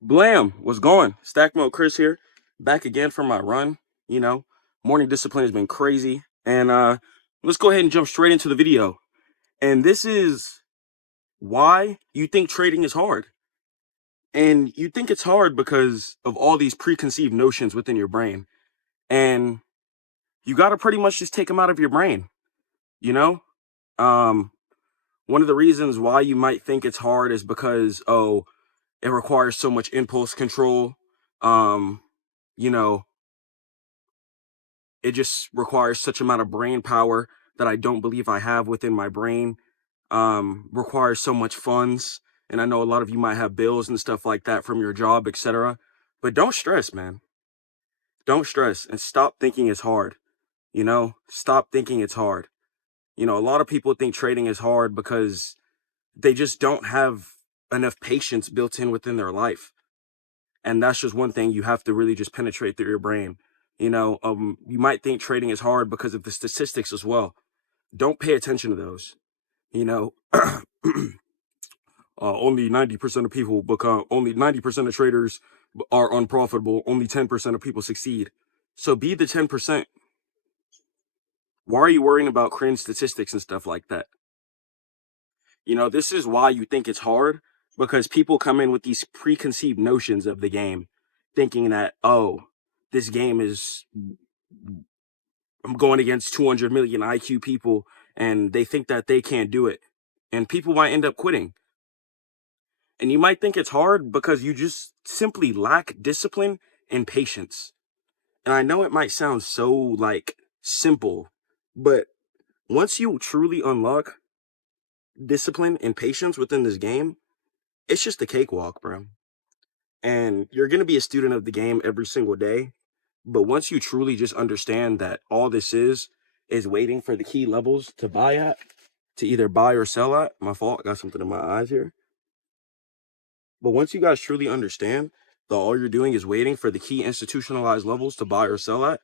Blam, what's going? Stackmode Chris here, back again for my run. You know, morning discipline has been crazy, and let's go ahead and jump straight into the video. And this is why you think trading is hard. And you think it's hard because of all these preconceived notions within your brain, and you got to pretty much just take them out of your brain. You know, um, one of the reasons why you might think it's hard is because it requires so much impulse control. Um, you know, it just requires such amount of brain power that I don't believe I have within my brain. Requires so much funds, and I know a lot of you might have bills and stuff like that from your job, etc. But don't stress, man. Don't stress and stop thinking it's hard. Stop thinking it's hard. A lot of people think trading is hard because they just don't have enough patience built in within their life. And that's just one thing you have to really just penetrate through your brain. You might think trading is hard because of the statistics as well. Don't pay attention to those. You know, only 90% of people only 90% of traders are unprofitable. Only 10% of people succeed. So be the 10%. Why are you worrying about cringe statistics and stuff like that? This is why you think it's hard, because people come in with these preconceived notions of the game, thinking that, oh, this game is, I'm going against 200 million IQ people, and they think that they can't do it. And people might end up quitting. And you might think it's hard because you just simply lack discipline and patience. And I know it might sound so simple, but once you truly unlock discipline and patience within this game, it's just a cakewalk, bro. And you're going to be a student of the game every single day. But once you truly just understand that all this is waiting for the key levels to buy at, to either buy or sell at. My fault, I got something in my eyes here. But once you guys truly understand that all you're doing is waiting for the key institutionalized levels to buy or sell at,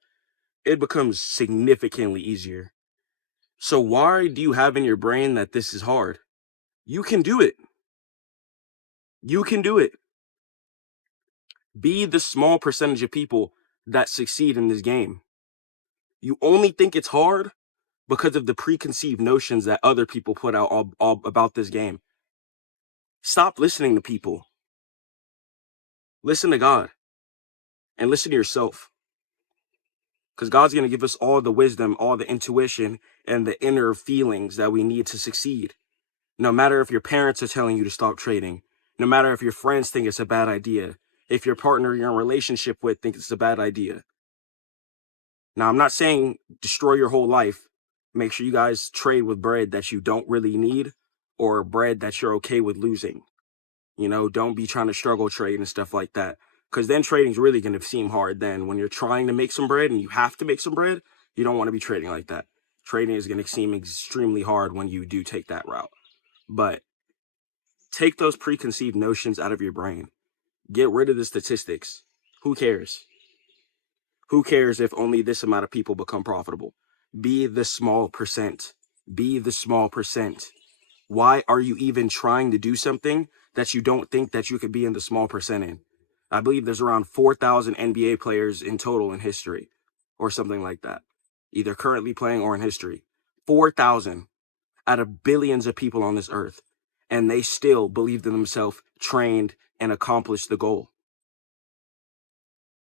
it becomes significantly easier. So why do you have in your brain that this is hard? You can do it. You can do it. Be the small percentage of people that succeed in this game. You only think it's hard because of the preconceived notions that other people put out all about this game. Stop listening to people. Listen to God and listen to yourself. Because God's going to give us all the wisdom, all the intuition, and the inner feelings that we need to succeed. No matter if your parents are telling you to stop trading, no matter if your friends think it's a bad idea, if your partner you're in a relationship with thinks it's a bad idea. Now, I'm not saying destroy your whole life. Make sure you guys trade with bread that you don't really need or bread that you're okay with losing. Don't be trying to struggle trade and stuff like that. Because then trading's really going to seem hard then. When you're trying to make some bread and you have to make some bread, you don't want to be trading like that. Trading is going to seem extremely hard when you do take that route. But take those preconceived notions out of your brain. Get rid of the statistics. Who cares? Who cares if only this amount of people become profitable? Be the small percent. Be the small percent. Why are you even trying to do something that you don't think that you could be in the small percent in? I believe there's around 4,000 NBA players in total in history, or something like that, either currently playing or in history. 4,000 out of billions of people on this earth, and they still believed in themselves, trained, and accomplished the goal.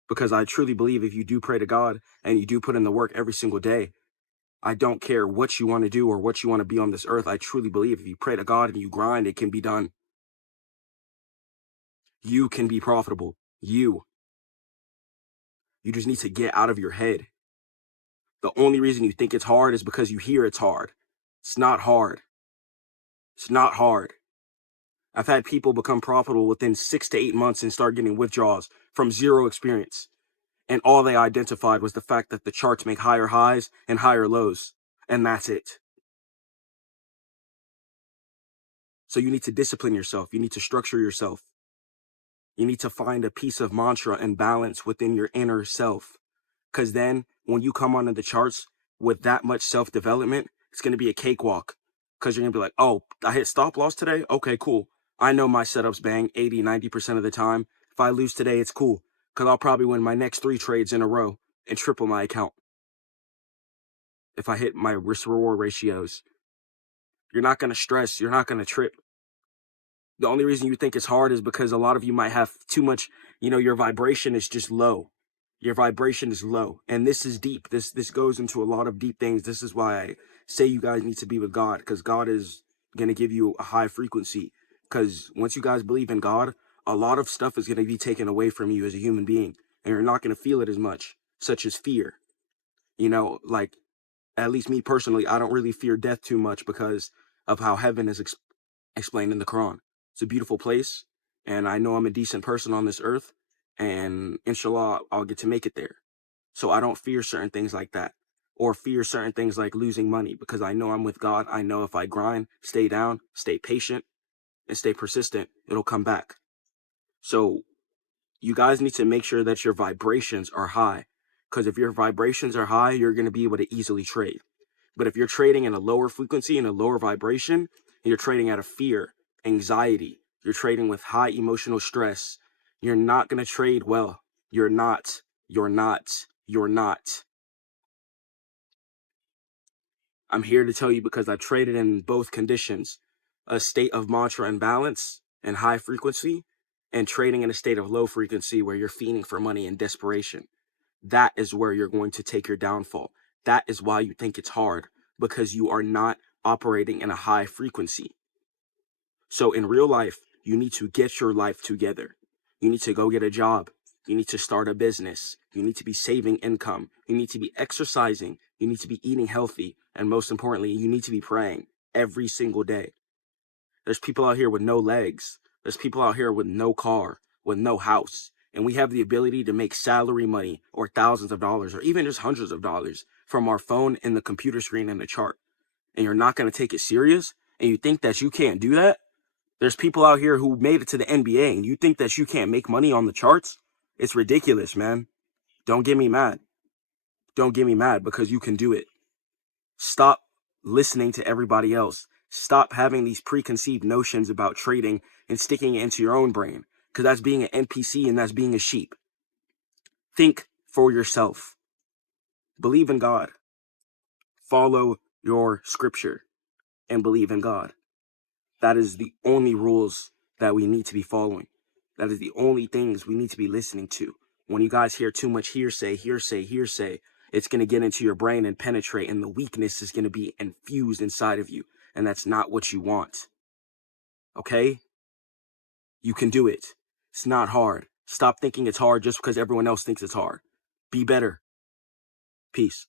Because I truly believe if you do pray to God and you do put in the work every single day, I don't care what you want to do or what you want to be on this earth. I truly believe if you pray to God and you grind, it can be done. You can be profitable. You just need to get out of your head. The only reason you think it's hard is because you hear it's hard. It's not hard. It's not hard. I've had people become profitable within 6 to 8 months and start getting withdrawals from zero experience. And all they identified was the fact that the charts make higher highs and higher lows. And that's it. So you need to discipline yourself. You need to structure yourself. You need to find a piece of mantra and balance within your inner self. Because then when you come onto the charts with that much self-development, it's going to be a cakewalk. Because you're going to be like, oh, I hit stop loss today? Okay, cool. I know my setups bang 80, 90% of the time. If If I lose today, it's cool, because I'll probably win my next 3 trades in a row and triple my account if I hit my risk reward ratios. You're not going to stress. You're not going to trip. The only reason you think it's hard is because a lot of you might have too much, your vibration is just low. Your vibration is low. And this is deep. This goes into a lot of deep things. This is why I say you guys need to be with God, because God is going to give you a high frequency. Because once you guys believe in God, a lot of stuff is going to be taken away from you as a human being, and you're not going to feel it as much, such as fear. Like, at least me personally, I don't really fear death too much because of how heaven is explained in the Quran. It's a beautiful place, and I know I'm a decent person on this earth, and inshallah, I'll get to make it there. So I don't fear certain things like that, or fear certain things like losing money, because I know I'm with God. I know if I grind, stay down, stay patient, and stay persistent, it'll come back. So you guys need to make sure that your vibrations are high, because if your vibrations are high, you're going to be able to easily trade. But if you're trading in a lower frequency and a lower vibration, you're trading out of fear, anxiety, you're trading with high emotional stress, you're not going to trade well. You're not. I'm here to tell you, because I've traded in both conditions, a state of mantra and balance and high frequency, and trading in a state of low frequency where you're fiending for money and desperation. That is where you're going to take your downfall. That is why you think it's hard, because you are not operating in a high frequency. So in real life, you need to get your life together. You need to go get a job. You need to start a business. You need to be saving income. You need to be exercising. You need to be eating healthy. And most importantly, you need to be praying every single day. There's people out here with no legs. There's people out here with no car, with no house. And we have the ability to make salary money, or thousands of dollars, or even just hundreds of dollars from our phone and the computer screen and the chart. And you're not going to take it serious? And you think that you can't do that? There's people out here who made it to the NBA, and you think that you can't make money on the charts? It's ridiculous, man. Don't get me mad. Don't get me mad, because you can do it. Stop listening to everybody else. Stop having these preconceived notions about trading and sticking it into your own brain, because that's being an NPC and that's being a sheep. Think for yourself. Believe in God. Follow your scripture and believe in God. That is the only rules that we need to be following. That is the only things we need to be listening to. When you guys hear too much hearsay, it's going to get into your brain and penetrate, and the weakness is going to be infused inside of you. And that's not what you want. Okay? You can do it. It's not hard. Stop thinking it's hard just because everyone else thinks it's hard. Be better. Peace.